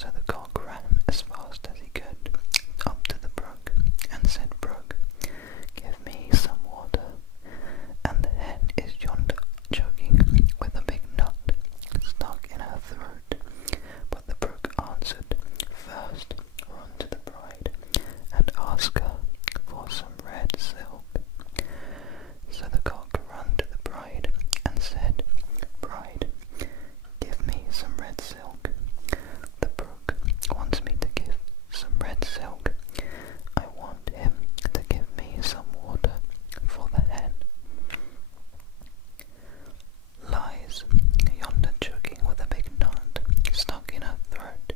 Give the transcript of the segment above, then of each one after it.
So the cock ran as fast as he could up to the brook and said, "Brook, give me some water, and the hen is yonder choking with a big nut stuck in her throat." But the brook answered, "First run to the bride and ask her for some red silk." So the cock ran to the bride and said, "Bride, give me some red silk." "The brook wants me to give some red silk. I want him to give me some water for the hen. Lies yonder choking with a big nut stuck in her throat."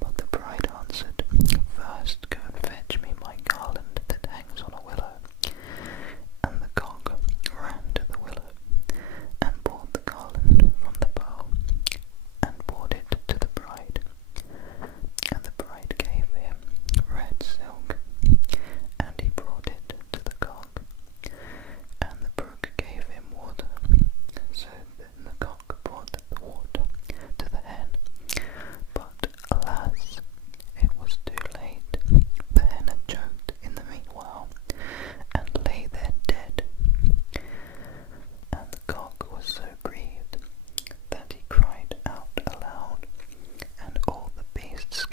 But the bride answered, "First go and fetch me my garland that hangs on a willow." And the cock ran to the willow and pulled the garland from the bough and brought it to the bride. And the bride gave him red silk, and he brought it to the cock. And the brook gave him water, so then the cock brought the water to the hen. But alas, it was too late. The hen had choked in the meanwhile, and lay there dead. And the cock was so grieved that he cried out aloud, and all the beasts